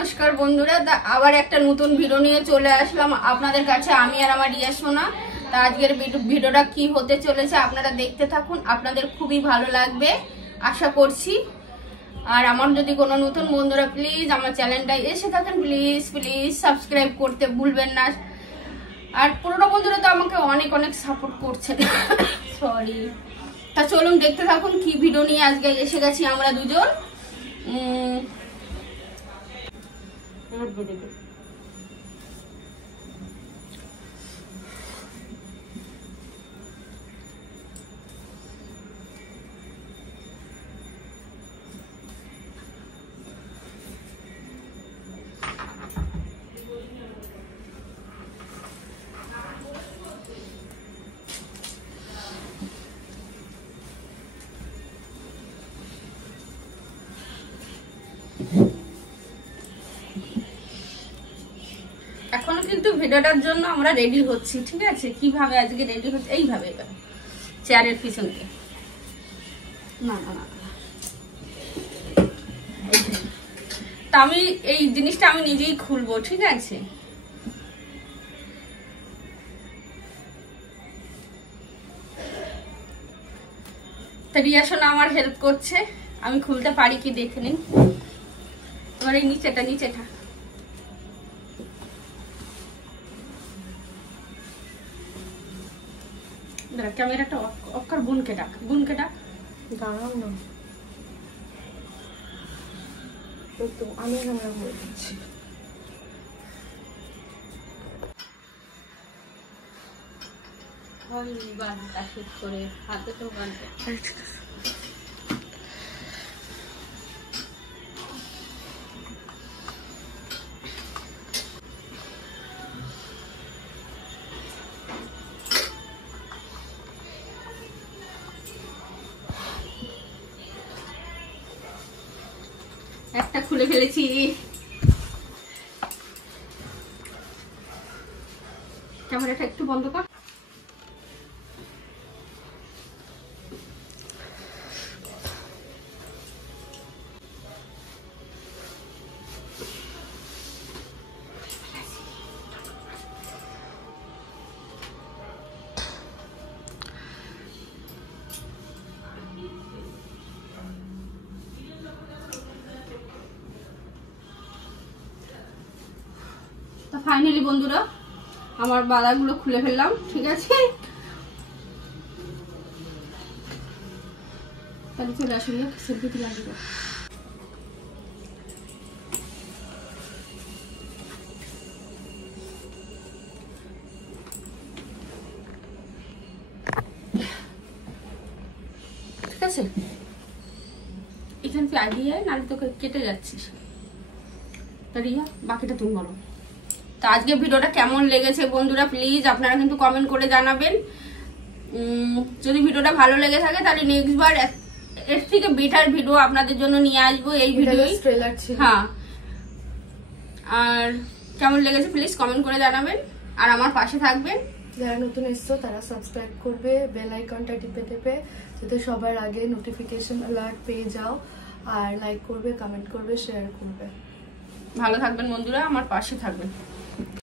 নমস্কার বন্ধুরা, আবার একটা নতুন ভিডিও নিয়ে চলে আসলাম আপনাদের কাছে আমি আর আমার রিয়া সোনা। তা আজকের ভিডিওটা কি হতে চলেছে আপনারা দেখতে থাকুন, আপনাদের খুবই ভালো লাগবে আশা করছি। আর আমার যদি কোনো নতুন বন্ধুরা প্লিজ আমার চ্যানেলটায় এসে থাকেন প্লিজ প্লিজ সাবস্ক্রাইব করতে ভুলবেন না। আর পুরোনো বন্ধুরা তো আমাকে অনেক অনেক সাপোর্ট করছেন সরি। তা চলুন দেখতে থাকুন কি ভিডিও নিয়ে আজকে এসে গেছি আমরা দুজন। এখনো কিন্তু ভিডিওটার জন্য আমরা রেডি হচ্ছি, ঠিক আছে? কিভাবে আজকে রেডি হচ্ছে এইভাবে চেয়ারের পিছনকে না না না তা আমি এই জিনিসটা আমি নিজেই খুলবো, ঠিক আছে? তা রিয়া সোনা আমার হেল্প করছে, আমি খুলতে পারি কি দেখে নিন। এবার এই নিচেটা ক্যামেরাটা অফ কর, বোনকে ডাক দাঁড়াও না, তো আমি ক্যামেরা করে দিচ্ছি। করে হাতে তো একটা খুলে ফেলেছি। ক্যামেরাটা একটু বন্ধ কর। ফাইনালি বন্ধুরা আমার বালাগুলো খুলে ফেললাম, ঠিক আছে? তাহলে চলে আসুন সেলফি লাগবে। ঠিক আছে, এখান থেকে আগিয়ে নাহলে তোকে কেটে যাচ্ছিস। তা রিয়া বাকিটা তুমি বলো। তো আজকে ভিডিওটা কেমন লেগেছে বন্ধুরা প্লিজ আপনারা কিন্তু কমেন্ট করে জানাবেন। যদি ভিডিওটা ভালো লেগে থাকে তাহলে নেক্সট বার এর থেকে বেটার ভিডিও আপনাদের জন্য নিয়ে আসবো। এই ভিডিওই হ্যাঁ, আর কেমন লেগেছে প্লিজ কমেন্ট করে জানাবেন আর আমার পাশে থাকবেন। যারা নতুন এসছো তারা সাবস্ক্রাইব করবে, বেল আইকনটা টিপে টিপে যাতে সবার আগে নোটিফিকেশন অ্যালার্ট পেয়ে যাও। আর লাইক করবে, কমেন্ট করবে, শেয়ার করবে। ভালো থাকবেন বন্ধুরা, আমার পাশে থাকবেন।